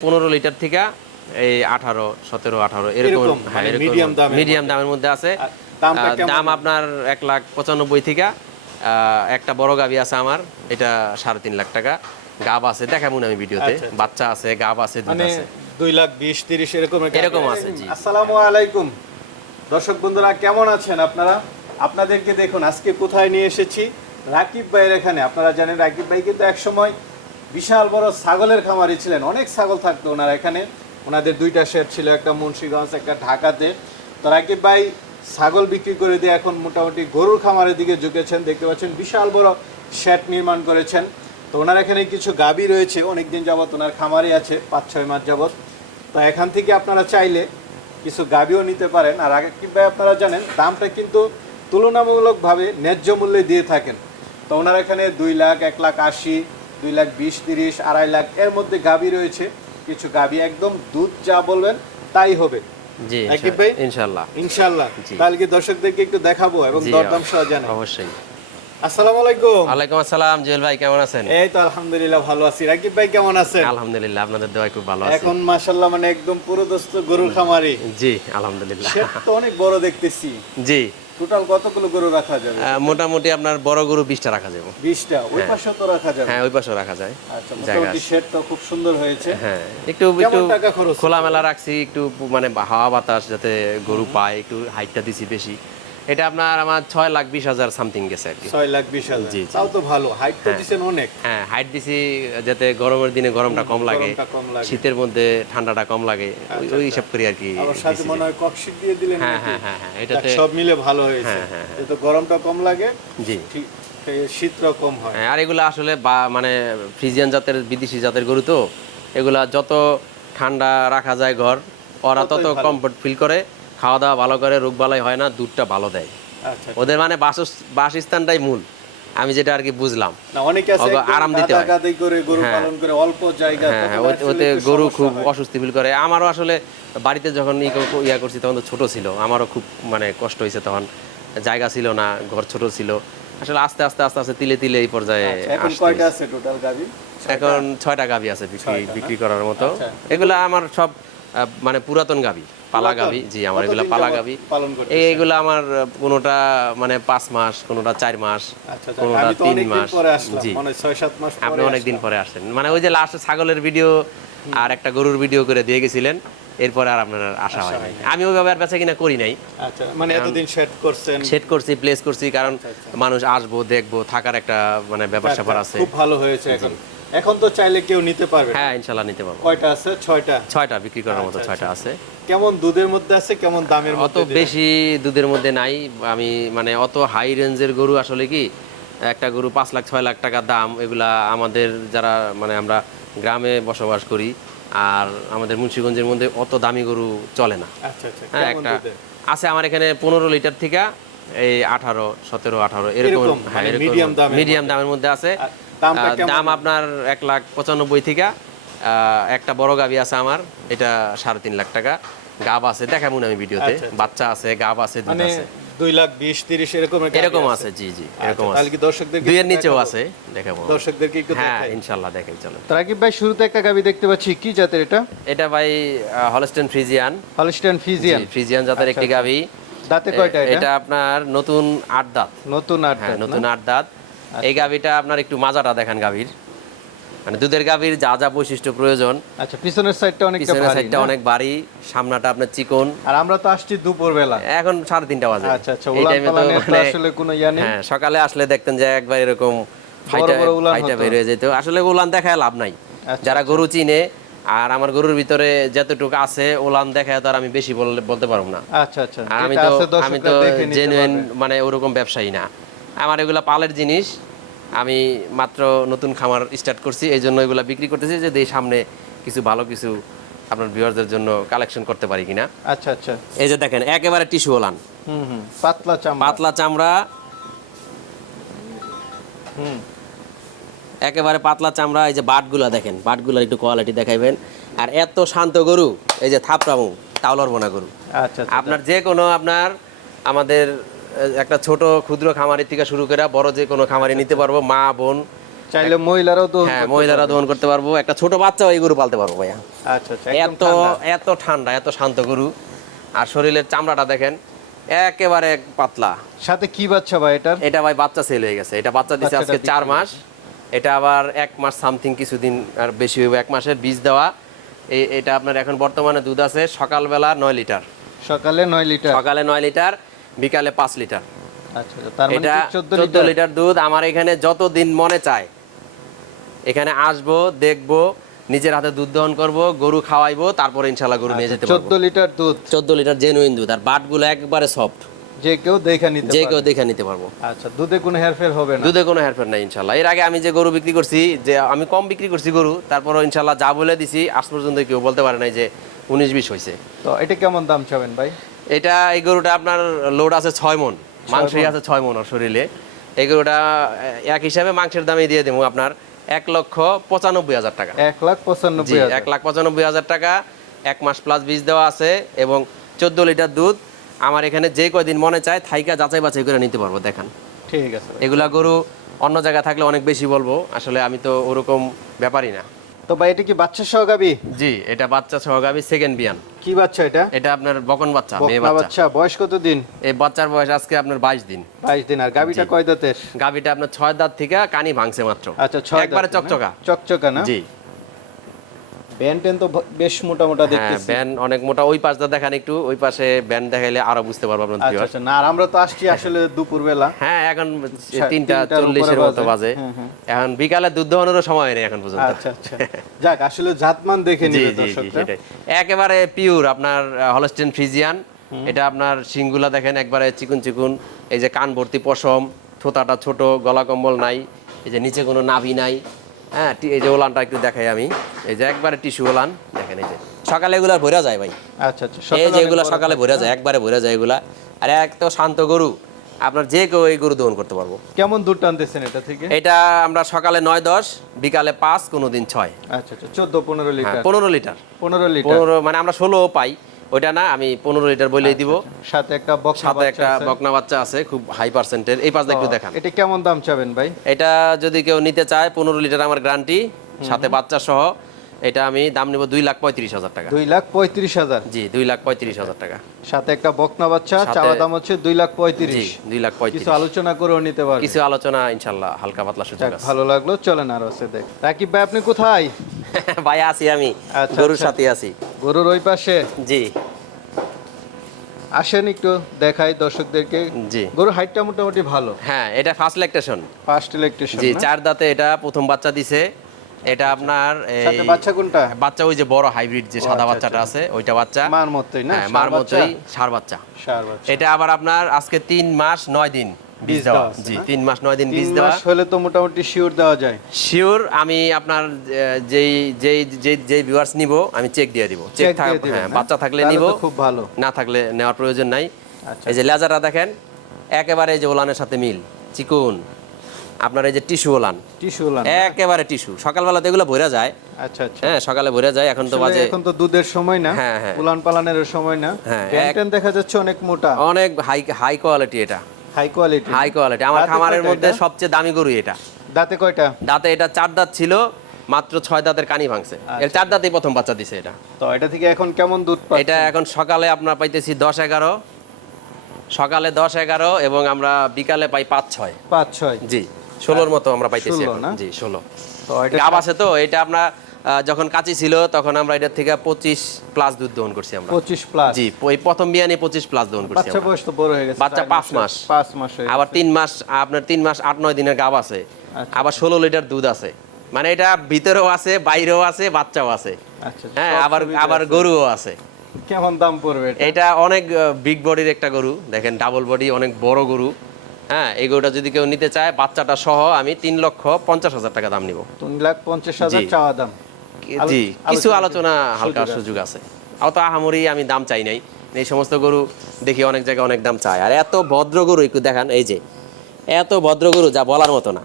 পনেরো লিটার থেকে এই আঠারো সতেরো আঠারো এরকম হ্যাঁ মানে দামের মিডিয়াম দামের মধ্যে আছে? দাম আপনার এক লাখ পঁচানব্বই থেকে একটা বড় গাবি আছে আমার এটা সাড়ে তিন লাখ টাকা। গাব আছে দেখাবো আমি ভিডিওতে। আচ্ছা, আচ্ছা। বাচ্চা আছে গাব আছে দুধ মানে আছে। দুই লাখ বিশ তিরিশ এরকম এরকম আছে, জি। আসসালামু আলাইকুম। দর্শক বন্ধুরা কেমন আছেন আপনারা? আপনাদেরকে দেখুন আজকে কোথায় নিয়ে এসেছি? রাকিব ভাইয়ের এখানে। আপনারা জানেন রাকিব ভাই কিন্তু একসময় বিশাল বড় ছাগলের খামারি ছিলেন। অনেক ছাগল থাকতো ওনার এখানে। ওনাদের দুইটা শেড ছিল, একটা মুন্সিগঞ্জ, একটা ঢাকাতে। তো রাকিব ভাই, ছাগল বিক্রি করে দিয়ে এখন মোটামুটি গরুর খামারের দিকে ঝুঁকেছেন। দেখতে পাচ্ছেন বিশাল বড় শেড নির্মাণ করেছেন। তো ওনার এখানে কিছু গাবি রয়েছে। অনেকদিন যাবত ওনার খামারে আছে পাঁচ ছয় মাস যাবৎ। তো এখান থেকে আপনারা চাইলে কিছু গাবিও নিতে পারেন। আর আগে ভাই, আপনারা জানেন, দামটা কিন্তু তুলনামূলকভাবে ন্যায্য মূল্যে দিয়ে থাকেন। তো ওনার এখানে দুই লাখ, এক লাখ আশি দুই লাখ বিশ তিরিশ আড়াই লাখ এর মধ্যে গাবি রয়েছে। কিছু গাবি একদম দুধ যা বলবেন তাই হবে। জি ভাই? ইনশাল্লাহ। ইনশাল্লাহ। তাহলে কি দর্শকদেরকে একটু দেখাবো এবং দরদাম সহ জানাই। অবশ্যই। আসসালামু আলাইকুম। ওয়ালাইকুম আসসালাম জুয়েল ভাই কেমন আছেন? এই তো আলহামদুলিল্লাহ ভালো আছি। রাকিব ভাই কেমন আছেন? আলহামদুলিল্লাহ আপনাদের খুব ভালো আছে। এখন মানে একদম পুরো দোস্ত গরুর খামারি। জি আলহামদুলিল্লাহ। সেট তো অনেক বড় দেখতেছি। জি। টোটাল কতগুলো গরু রাখা যাবে? মোটামুটি আপনার বড় গরু বিশটা রাখা যাবে। বিশটা? ওই পাশেও তো রাখা যাবে? হ্যাঁ ওই পাশেও রাখা যায়। আচ্ছা মোটামুটি শেডটা খুব সুন্দর হয়েছে। হ্যাঁ একটু একটু খোলামেলা রাখছি একটু মানে হাওয়া বাতাস যাতে গরু পায় একটু হাইটটা দিছি বেশি। এটা আপনার আমার ছয় লাখ বিশ হাজার সামথিং গেছে আর কি। ছয় লাখ বিশ হাজার। জি। তাও তো ভালো। হাইট তো দিচ্ছেন অনেক। হ্যাঁ হাইট দিছি যাতে গরমের দিনে গরমটা কম লাগে। শীতের মধ্যে ঠান্ডাটা কম লাগে। ওই- ওই হিসাব করি আর কি সাথে মনে হয় ককশিট দিয়ে দিলেন হ্যাঁ হ্যাঁ হ্যাঁ হ্যাঁ এটাতে সব মিলে ভালো হয়েছে। হ্যাঁ, হ্যাঁ, হ্যাঁ। এতে গরমটা কম লাগে। জি। ঠিক এই শীতটা কম হয়। হ্যাঁ, আর এগুলো আসলে বা মানে ফ্রিজিয়ান জাতের বিদেশি জাতের গরু তো এগুলা যত ঠান্ডা রাখা যায় ঘর ওরা তত কমফর্ট ফিল করে। খাওয়া দাওয়া ভালো করে রোগ বালাই হয় না দুধটা ভালো দেয়। আচ্ছা ওদের মানে বাসস বাসস্থানটাই মূল। আমি যেটা আর কি বুঝলাম আরাম দিতে হয়। গরু হ্যাঁ। হ্যাঁ ওতে- গরু খুব। অস্বস্তি ফিল করে। আমারও আসলে বাড়িতে যখন ইয়া করছি তখন তো ছোট ছিল। আমারও খুব মানে কষ্ট হয়েছে তখন। জায়গা ছিল না ঘর ছোট ছিল। আসলে আস্তে আস্তে আস্তে আস্তে তিলে তিলে এই পর্যায়ে আচ্ছা, এখন ছয়টা। গাভি আছে বিক্রি বিক্রি করার মতো। আচ্ছা। এগুলা আমার সব মানে পুরাতন গাভি। পালা? জি আমার এগুলা পালা গাভি? এইগুলা আমার কোনোটা মানে পাঁচ মাস কোনোটা চার মাস আচ্ছা আচ্ছা, কোনোটা তিন মাস। জি। মানে আপনি অনেকদিন পরে আসছেন মানে ওই যে লাস্ট ছাগলের ভিডিও আর একটা গরুর ভিডিও করে দিয়ে গেছিলেন এরপরে আর আপনার আশা হয় নাই আমি ওইভাবে আর বেচা কিনা করি নাই। আচ্ছা মানে এতদিন সেট করছেন। সেট করছি প্লেস করছি কারণ মানুষ আসব দেখব থাকার একটা মানে ব্যাপার স্যাপার আছে। খুব ভালো হয়েছে এখন। এখন তো চাইলে কেউ নিতে পারবে হ্যাঁ ইনশাল্লাহ নিতে পারব। কয়টা আছে? ছয়টা? ছয়টা বিক্রি করার মতো আচ্ছা, ছয়টা আছে। কেমন দুধের মধ্যে আছে কেমন দামের অত বেশি দুধের মধ্যে নাই। আমি মানে অত হাই রেঞ্জের গরু আসলে কি একটা গরু পাঁচ লাখ ছয় লাখ টাকা দাম এগুলা আমাদের যারা মানে আমরা গ্রামে বসবাস করি আর আমাদের মুন্সিগঞ্জের মধ্যে অত দামি গরু চলে না। আচ্ছা আচ্ছা। হ্যাঁ কেমন একটা আছে আমার এখানে পনেরো লিটার থেকে এই আঠারো সতেরো আঠারো এরকম এরকম, হ্যাঁ মানে মিডিয়াম দামের মধ্যে। আছে। দাম আপনার এক লাখ পঁচানব্বই থেকে একটা বড় গাবি আছে আমার এটা সাড়ে তিন লাখ টাকা। গাব আছে দেখাবো আমি ভিডিওতে। আচ্ছা, আচ্ছা। বাচ্চা আছে গাব আছে দুধ মানে আছে। দুই লাখ বিশ তিরিশ এরকম এরকম আছে জি জি আচ্ছা, এরকম আছে। কি দর্শকদের দুইয়ের নিচেও আছে দেখাবো। দর্শকদেরকে একটু হ্যাঁ ইনশাল্লাহ দেখাই চলো রাকিব ভাই শুরুতে একটা গাবি দেখতে পাচ্ছি কি জাতের এটা? এটা ভাই Holstein Friesian Holstein Friesian Friesian জাতের একটি গাবি। দাঁতে কয়টা এটা? এটা আপনার নতুন আট দাঁত। নতুন আট হ্যাঁ নতুন? আট দাঁত। এই গাভিটা আপনার একটু মাজাটা দেখান গাভীর। মানে দুধের গাভীর যা যা বৈশিষ্ট্য প্রয়োজন। আচ্ছা পিছনের সাইডটা অনেকটা পিছনের সাইডটা অনেক বাড়ি সামনাটা আপনার চিকন। আর আমরা তো আসছি দুপুর বেলা এখন সাড়ে তিনটা বাজে। আচ্ছা আচ্ছা এই টাইমে তো মানে আসলে কোনো ইয়া নেই। হ্যাঁ সকালে আসলে দেখতেন যে একবার এরকম ফাইটা ফাইটা বের হয়ে যেত। আসলে উলান দেখায় লাভ নাই। আচ্ছা, যারা গরু চিনে আর আমার গরুর ভিতরে যতটুকু আছে ওলান দেখায় তো আর আমি বেশি বলতে পারব না। আচ্ছা আচ্ছা আমি তো আমি তো জেনুইন মানে ওরকম ব্যবসায়ী না। আমার এগুলা পালের জিনিস আমি মাত্র নতুন খামার স্টার্ট করছি এই জন্য এগুলা বিক্রি করতেছি যে সামনে কিছু ভালো কিছু আপনার ভিউয়ারদের জন্য কালেকশন করতে পারি কিনা। আচ্ছা আচ্ছা। এই যে দেখেন একেবারে টিস্যু ওলান। হুম পাতলা চামড়া। পাতলা চামড়া। হুম। একেবারে পাতলা চামড়া এই যে বাটগুলা দেখেন বাটগুলার একটু কোয়ালিটি দেখাইবেন। আর এত শান্ত গরু এই যে থাপড়ামু তাও লড়বো না গরু। আচ্ছা আচ্ছা। আপনার যে কোনো আপনার আমাদের একটা ছোট ক্ষুদ্র খামারি থেকে শুরু করে বড় যে কোনো খামারি নিতে পারব মা বোন। চাইলে মহিলারাও তো হ্যাঁ মহিলারা দহন করতে পারব। একটা ছোট বাচ্চাও এই গরু পালতে পারব ভাইয়া। আচ্ছা আচ্ছা এত এত ঠান্ডা এত শান্ত গরু। আর শরীরের চামড়াটা দেখেন একেবারে পাতলা। সাথে কি বাচ্চা ভাই এটার? এটা ভাই বাচ্চা সেল হয়ে গেছে। এটা বাচ্চা বাচ্চাটা আজকে চার মাস। এটা আবার এক মাস সামথিং কিছুদিন আর বেশি হইব এক মাসের বীজ দেওয়া। এটা আপনার এখন বর্তমানে দুধ আছে সকালবেলা নয় লিটার। সকালে নয় লিটার। সকালে নয় লিটার। বিকালে পাঁচ লিটার। আচ্ছা আচ্ছা, মানে এটা চোদ্দ লিটার? দুধ আমার এখানে যত দিন মনে চায়। এখানে আসব দেখব নিজের হাতে দুধ দহন করব গরু খাওয়াইবো তারপরে ইনশাল্লাহ গরু নিয়ে যেতে চোদ্দ লিটার দুধ? চোদ্দ লিটার জেনুইন দুধ আর বাটগুলো একবারে সফট যে কেউ দেখে নিতে যে কেউ দেখে নিতে পারব। আচ্ছা দুধে কোনো হেরফের হবে না? দুধে কোনো হেরফের নাই ইনশাল্লাহ এর আগে আমি যে গরু বিক্রি করছি যে আমি কম বিক্রি করছি গরু তারপরও ইনশাল্লাহ যা বলে দিছি আজ পর্যন্ত কেউ বলতে পারে নাই যে উনিশ বিশ হয়েছে তো এটা কেমন দাম চাবেন ভাই? এটা এই গরুটা আপনার লোড আছে ছয় মন। মাংসই আছে ছয় মন ওর শরীরে। এই গরুটা এক হিসাবে মাংসের দামে দিয়ে দেবো আপনার এক লক্ষ পঁচানব্বই হাজার টাকা। এক লাখ পঁচানব্বই এক লাখ পঁচানব্বই হাজার টাকা এক মাস প্লাস বীজ দেওয়া আছে এবং চোদ্দ লিটার দুধ। আমার এখানে যে কয়দিন মনে চায় থাইকা যাচাই বাছাই করে নিতে পারব দেখান। ঠিক আছে। এগুলা গরু অন্য জায়গায় থাকলে অনেক বেশি বলব আসলে আমি তো ওরকম ব্যাপারই না। তো ভাই এটা কি বাচ্চা সহ গাবি? জি এটা বাচ্চা সহগাবি সেকেন্ড বিয়ান। কি বাচ্চা এটা? এটা আপনার বকন বাচ্চা মেয়ে বাচ্চা। বাচ্চা। বয়স কত দিন? এই বাচ্চার বয়স আজকে আপনার বাইশ দিন। বাইশ দিন আর গাবিটা কয় দাঁতের? গাবিটা আপনার 6 দাঁত থেকে কানি ভাঙছে মাত্র। আচ্ছা 6 একবারে চকচকা। চকচকা না? জি। তো বেশ মোটা মোটা হ্যাঁ দেখতেছি। ব্যান অনেক মোটা। ওই পাশটা দেখান একটু ওই পাশে ব্যান দেখাইলে আরও বুঝতে পারব আপনার আচ্ছা আচ্ছা না আর আমরা তো আসছি আসলে দুপুর বেলা হ্যাঁ এখন সা- তিনটা তিনটার চল্লিশের উপরে মতো বাজে। হ্যাঁ, হ্যাঁ। এখন বিকালে দুধ দোহানোরও সময় নেই এখন পর্যন্ত। আচ্ছা আচ্ছা। যাক আসলে জাতমান দেখে নিবে দর্শকরা। একেবারে পিওর আপনার হলস্টেন ফ্রিজিয়ান এটা আপনার শিংগুলা দেখেন একবারে চিকুন চিকুন। এই যে কান ভর্তি পশম থোতাটা ছোট গলা কম্বল নাই এই যে নিচে কোনো নাভি নাই। হ্যাঁ এই যে ওলানটা একটু দেখাই আমি। এই যে একবারে টিস্যু ওলান দেখেন এই যে। সকালে এগুলা ভরা যায় ভাই। আচ্ছা আচ্ছা এই যে এগুলা সকালে ভরা যায় একবারে ভরা যায় এগুলা। আর এক তো শান্ত গরু আপনার যে কেউ এই গরু দহন করতে পারব। কেমন দুধ টানতেছেন এটা থেকে? এটা আমরা সকালে নয় দশ বিকালে পাঁচ কোনো দিন ছয়। আচ্ছা আচ্ছা চোদ্দ পনেরো হ্যাঁ লিটার। পনেরো লিটার। পনেরো লিটার। পনেরো মানে আমরা ষোলো পাই। ওইটা না আমি পনেরো লিটার বলেই দিব। সাথে একটা সাথে একটা বকনা বাচ্চা আছে খুব হাই পার্সেন্টের এই পাশটা একটু দেখান। এটা কেমন দাম চাবেন ভাই? এটা যদি কেউ নিতে চায় পনেরো লিটার আমার গ্যারান্টি সাথে বাচ্চা সহ এটা আমি দাম নিব দুই লাখ পঁয়ত্রিশ হাজার টাকা। দুই লাখ পঁয়ত্রিশ হাজার? জি দুই লাখ পঁয়ত্রিশ হাজার টাকা। সাথে একটা বকনা বাচ্চা চাওয়া দাম হচ্ছে দুই লাখ পঁয়ত্রিশ। দুই লাখ পঁয়ত্রিশ। কিছু আলোচনা করেও নিতে পারবেন। কিছু আলোচনা ইনশাল্লাহ হালকা পাতলা সুযোগ আছে। ভালো লাগল চলেন আর আছে দেখ। রাকিব ভাই আপনি কোথায়? ভাই আছি আমি। আচ্ছা, গরুর আচ্ছা। সাথে আছি। গরুর ওই পাশে? জি। আসেন একটু দেখাই দর্শকদেরকে। জি। গরুর হাইটটা মোটামুটি ভালো? হ্যাঁ এটা ফার্স্ট ল্যাকটেশন ফার্স্ট ইলেকট্রিশিয়ান জি চার দাঁতে এটা প্রথম বাচ্চা দিছে। এটা আপনার এই বাচ্চা কোনটা? বাচ্চা ওই যে বড় হাইব্রিড যে সাদা আচ্ছা, বাচ্চাটা আছে ওইটা বাচ্চা। মার মতোই না? হ্যাঁ মার? মতোই সার বাচ্চা। ষাঁড় বাচ্চা। এটা আবার আপনার আজকে তিন মাস নয় দিন। বীজ দেওয়া। জি তিন মাস নয় দিন বীজ দেওয়া। হলে তো মোটামুটি শিওর দেওয়া যায়। শিওর আমি আপনার যেই যেই যেই যেই ভিউয়ার্স নিব আমি চেক দিয়ে দিব। চেক হ্যাঁ বাচ্চা থাকলে নিব। খুব ভালো। না থাকলে নেওয়ার প্রয়োজন নাই। আচ্ছা। এই যে লেজারটা দেখেন একেবারে যে ওলানের সাথে মিল। চিকুন। আপনার এই যে টিস্যু ওলান। টিস্যু একেবারে টিস্যু। সকালবেলা তো এগুলো ভরা যায়। আচ্ছা আচ্ছা। হ্যাঁ সকালে ভরে যায় এখন তো বাজে এখন তো দুধের সময় না। হ্যাঁ, হ্যাঁ। উলান পালানের সময় না। হ্যাঁ, দেখা যাচ্ছে অনেক মোটা। অনেক হাই হাই কোয়ালিটি এটা। হাই কোয়ালিটি হাই কোয়ালিটি আমার খামারের মধ্যে সবচেয়ে দামি গরু এটা। দাঁতে কয়টা? দাঁতে এটা চার দাঁত ছিল মাত্র ছয় দাঁতের কানি ভাঙছে। আচ্ছা। এর চার দাঁতেই প্রথম বাচ্চা দিছে এটা। তো এটা থেকে এখন কেমন দুধ এটা এখন সকালে আপনার পাইতেছি দশ এগারো। সকালে দশ এগারো এবং আমরা বিকালে পাই পাঁচ ছয়। পাঁচ ছয়। জি ষোলোর মতো আমরা পাইতেছি 16 এখন। না? জি ষোলো। তো এটা গাব আছে তো এটা আহ, যখন কাঁচি ছিল তখন আমরা এটার থেকে পঁচিশ প্লাস দুধ দহন করছি আমরা। পঁচিশ প্লাস জি ওই প্রথম বিয়ানে পঁচিশ প্লাস দহন করছি বাচ্চা বয়স তো বড় হয়ে গেছে বাচ্চা পাঁচ মাস। পাঁচ মাস আবার তিন মাস আপনার তিন মাস আট নয় দিনের গাব আছে। আচ্ছা। আবার ষোলো লিটার দুধ আছে। মানে এটা ভিতরেও আছে বাইরেও আছে বাচ্চাও আছে। আচ্ছা হ্যাঁ আবার আবার গরুও আছে। কেমন দাম পড়বে এটা? অনেক বিগ বডির একটা গরু। দেখেন ডাবল বডি অনেক বড় গরু। হ্যাঁ এই গরুটা যদি কেউ নিতে চায় বাচ্চাটা সহ আমি তিন লক্ষ পঞ্চাশ হাজার টাকা দাম নিব। তিন লাখ পঞ্চাশ হাজার চাওয়া দাম। জি। কিছু আলোচনা হালকা সুযোগ আছে। সুযোগ আছে। অত আহামরি আমি দাম চাই নাই। এই সমস্ত গরু দেখি অনেক জায়গায় অনেক দাম চায়। আর এত ভদ্র গরু একটু দেখান এই যে। এত ভদ্র গরু যা বলার মতো না।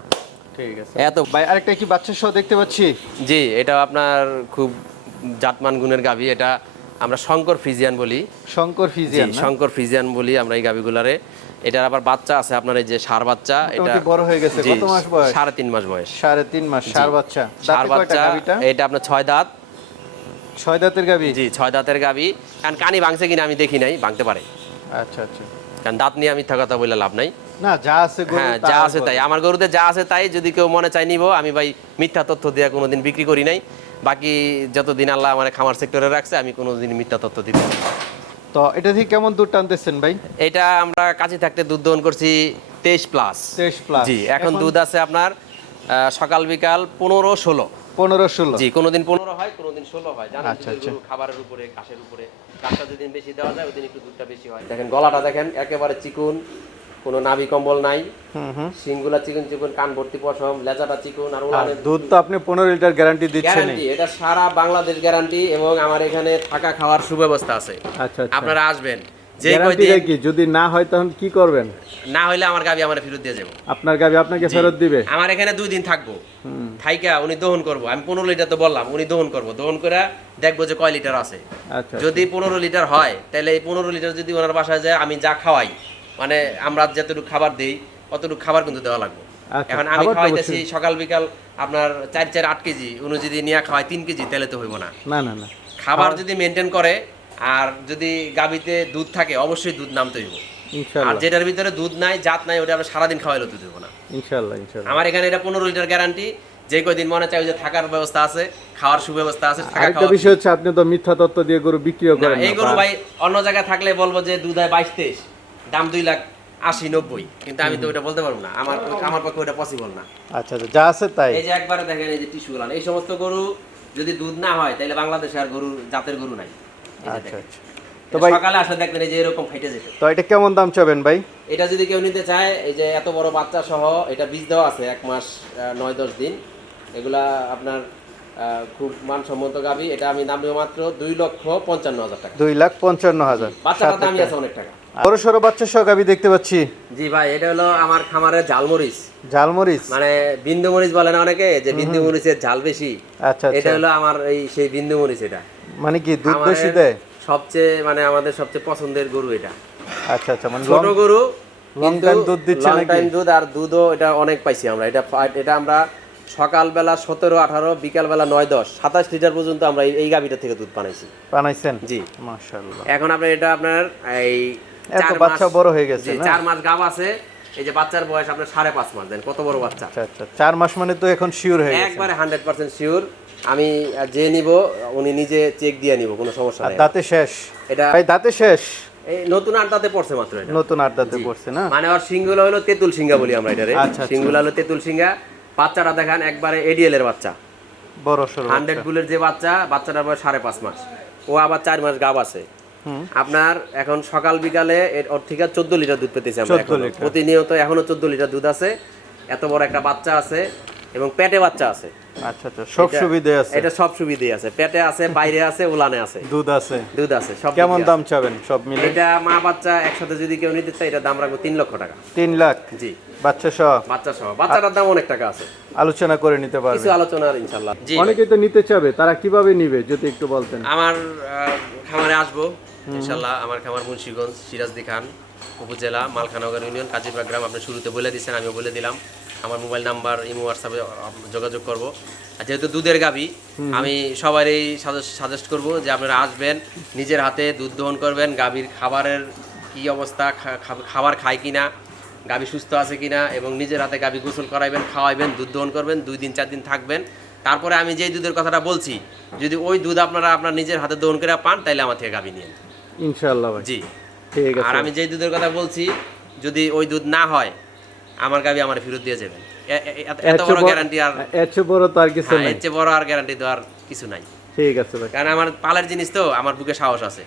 ঠিক আছে। এত ভাই আরেকটা কি বাচ্চা সহ দেখতে পাচ্ছি? জি এটা আপনার খুব জাতমান গুণের গাভী। এটা আমরা শঙ্কর ফিজিয়ান বলি। শঙ্কর ফিজিয়ান শঙ্কর ফিজিয়ান বলি আমরা এই গাবিগুলারে এটার আবার বাচ্চা আছে আপনার এই যে সার বাচ্চা এটা বড় হয়ে গেছে। কত মাস বয়স? সাড়ে তিন মাস বয়স। সাড়ে তিন মাস। সার বাচ্চা। সার বাচ্চা এটা আপনার ছয় দাঁত। ছয় দাঁতের গাভী? জি ছয় দাঁতের গাবি কারণ কানি ভাঙছে কিনা আমি দেখি নাই ভাঙতে পারে। আচ্ছা আচ্ছা। কারণ দাঁত নিয়ে আমি কথা বলে লাভ নাই। না যা আছে গরু হ্যাঁ যা আছে তাই। আমার গরুতে যা আছে তাই যদি কেউ মনে চাই নিব আমি ভাই মিথ্যা তথ্য দিয়ে কোনোদিন বিক্রি করি নাই। বাকি যতদিন আল্লাহ আমার খামার সেক্টরে রাখছে আমি কোনোদিন মিথ্যা তথ্য দিব তো এটা থেকে কেমন দুধ টানতেছেন ভাই? এটা আমরা কাছে থাকতে দুধ দহন করছি তেইশ প্লাস। 23 plus। জি এখন দুধ আছে আপনার সকাল বিকাল পনেরো ষোলো। পনেরো ষোলো। জি কোনোদিন পনেরো হয় কোনোদিন ষোলো হয়। জানেন আচ্ছা, আচ্ছা। খাবারের উপরে ঘাসের উপরে ঘাসটা যেদিন বেশি দেওয়া যায় ওদিন একটু দুধটা বেশি হয়। দেখেন গলাটা দেখেন একেবারে চিকুন। কোনো নাভি কম্বল নাই। সিংগুলা চিকুন চিকুন কান ভর্তি পশম লেজাটা চিকুন আর দুধ তো আপনি পনেরো লিটার গ্যারান্টি দিচ্ছেন গ্যারান্টি এটা সারা বাংলাদেশ গ্যারান্টি এবং আমার এখানে থাকা খাওয়ার সুব্যবস্থা আছে। আচ্ছা আচ্ছা। আপনারা আসবেন। যে কয়দিন কি যদি না হয় তখন কি করবেন? না হইলে আমার গাবি আমার ফেরত দিয়ে যাব। আপনার গাভী আপনাকে ফেরত দিবে? আমার এখানে দুই দিন থাকব। থাইকা উনি দহন করব। আমি পনেরো লিটার তো বললাম উনি দহন করব। দহন করে দেখব যে কয় লিটার আছে। আচ্ছা। যদি পনেরো লিটার হয় তাহলে এই পনেরো লিটার যদি ওনার বাসায় যায় আমি যা খাওয়াই মানে আমরা যতটুকু খাবার দিই অতটুকু খাবার কিন্তু দেওয়া লাগবে। আচ্ছা, এখন আমি খাওয়াইতেছি সকাল বিকাল আপনার চার চার আট কেজি। উনি যদি নিয়ে খাওয়ায় তিন কেজি তাহলে তো হইব না। না না না। খাবার যদি মেনটেন করে আর যদি গাবিতে দুধ থাকে অবশ্যই দুধ নামতে হইব। আর যেটার ভিতরে দুধ নাই জাত নাই ওটা আমরা সারাদিন খাওয়াইলে দুধ হইব না। ইনশাল্লাহ ইনশাল্লাহ। আমার এখানে এটা পনেরো লিটার গ্যারান্টি যে কয়দিন মনে চাই যে থাকার ব্যবস্থা আছে খাওয়ার সুব্যবস্থা আছে থাকা আরেকটা বিষয় হচ্ছে আপনি তো মিথ্যা তত্ত্ব দিয়ে গরু বিক্রিও করেন এই গরু ভাই অন্য জায়গায় থাকলে বলব যে দুধ হয় বাইশ তেইশ। দাম দুই লাখ আশি নব্বই। কিন্তু আমি তো ওটা বলতে পারব না। আমার আমার পক্ষে ওটা পসিবল না। আচ্ছা আচ্ছা যা আছে তাই। এই যে একবারে দেখেন এই যে টিস্যু গুলান এই সমস্ত গরু যদি দুধ না হয় তাহলে বাংলাদেশে আর গরু জাতের গরু নাই। আচ্ছা আচ্ছা। তো ভাই সকালে আসলে দেখবেন এই যে এরকম যেত। তো এটা কেমন দাম চাবেন ভাই? এটা যদি কেউ নিতে চায় এই যে এত বড় বাচ্চা সহ এটা বীজ দেওয়া আছে এক মাস নয় দশ দিন। এগুলা আপনার আহ, খুব মানসম্মত গাবি। এটা আমি দাম দেবো মাত্র দুই লক্ষ পঞ্চান্ন হাজার টাকা। দুই লাখ পঞ্চান্ন হাজার। বাচ্চাটার দামই আছে অনেক টাকা। বড় সড়ো বাচ্চা সহ দেখতে পাচ্ছি। জি ভাই এটা হলো আমার খামারের ঝালমরিচ। ঝালমরিচ? মানে বিন্দু মরিচ বলে না অনেকে যে বিন্দু মরিচের ঝাল বেশি। আচ্ছা এটা আচ্ছা হলো আমার এই সেই বিন্দু মরিচ এটা। মানে কি দুধ বেশি দেয়? সবচেয়ে মানে আমাদের সবচেয়ে পছন্দের গরু এটা। আচ্ছা আচ্ছা মানে ছোট গরু দুধ দিচ্ছে লং টাইম দুধ আর দুধও এটা অনেক পাইছি আমরা। এটা এটা আমরা সকালবেলা সতেরো আঠারো বিকালবেলা নয় দশ সাতাশ লিটার পর্যন্ত আমরা এই- গাভিটা থেকে দুধ বানাইছি। বানাইছেন? জি। মাশাআল্লাহ। এখন আপনার এটা আপনার এই চার বাচ্চা মাস- বড় হয়ে গেছে চার মাস গাব আছে। এই যে বাচ্চার বয়স আপনার সাড়ে পাঁচ মাস দেন কত বড় বাচ্চা? আচ্ছা আচ্ছা চার মাস মানে তো এখন শিওর হয়ে একবারে হান্ড্রেড পার্সেন্ট শিওর আমি যে নিব উনি নিজে চেক দিয়ে নিব কোনো সমস্যা নেই। দাঁতে শেষ? এটা ভাই দাঁতে শেষ? এই নতুন আড্ডাতে পড়ছে মাত্র এটা। নতুন আট পড়ছে না? মানে ওর সিংগুলা হলো তেঁতুল সিঙ্গা বলি আমরা এটারে। আচ্ছা, আচ্ছা। হলো তেঁতুল সিঙ্গা। বাচ্চাটা দেখান একবারে এডিএল এর বাচ্চা। বড় হান্ড্রেড বুলের যে বাচ্চা বাচ্চাটার বয়স সাড়ে পাঁচ মাস। ও আবার চার মাস গাব আছে। আপনার এখন সকাল বিকালে এর- ওর থেকে চোদ্দ লিটার দুধ পেতেছি আমরা 14 প্রতিনিয়ত এখনও চোদ্দ লিটার দুধ আছে। এত বড় একটা বাচ্চা আছে এবং পেটে বাচ্চা আছে। আচ্ছা আচ্ছা সব সুবিধে আছে। এটা সব সুবিধে আছে। পেটে আছে বাইরে আছে উলানে আছে। দুধ আছে। দুধ আছে সব কেমন দাম চাবেন সব মিলে? এটা মা বাচ্চা একসাথে যদি কেউ নিতে চায় এটা দাম রাখব তিন লক্ষ টাকা। তিন লাখ? জি। বাচ্চা সহ? বাচ্চা সহ। বাচ্চাটার দাম অনেক টাকা আছে। আলোচনা করে নিতে কিছু পারবে আলোচনার ইনশাল্লাহ জি অনেকেই তো নিতে চাবে তারা কীভাবে নিবে যদি একটু বলতেন? আমার খামারে আসব। ইনশাল্লাহ আমার খামার মুন্সিগঞ্জ সিরাজদি খান উপজেলা মালখানগর ইউনিয়ন কাজীপাড়া গ্রাম আপনি শুরুতে বলে দিচ্ছেন আমিও বলে দিলাম। আমার মোবাইল নাম্বার ইমো হোয়াটসঅ্যাপে যোগাযোগ করব। আর যেহেতু দুধের গাবি আমি সবারই সাজেস্ট করব যে আপনারা আসবেন নিজের হাতে দুধ দহন করবেন গাভীর খাবারের কি অবস্থা খাবার খায় কিনা গাভী সুস্থ আছে কিনা এবং নিজের হাতে গাভী গোসল করাইবেন খাওয়াইবেন দুধ দহন করবেন দুই দিন চার দিন থাকবেন। তারপরে আমি যেই দুধের কথাটা বলছি যদি ওই দুধ আপনারা আপনার নিজের হাতে দহন করে পান তাহলে আমার থেকে গাভী নিন। ইনশাআল্লাহ ভাই। জি। ঠিক আর আমি যেই দুধের কথা বলছি যদি ওই দুধ না হয় আমার গাবি আমার ফেরত দিয়ে যাবেন। এত- বড় গ্যারান্টি আর এত বড় তো আর কিছু নাই। এত বড় আর গ্যারান্টি দেওয়ার কিছু নাই। ঠিক আছে ভাই। কারণ আমার পালের জিনিস তো আমার বুকে সাহস আছে।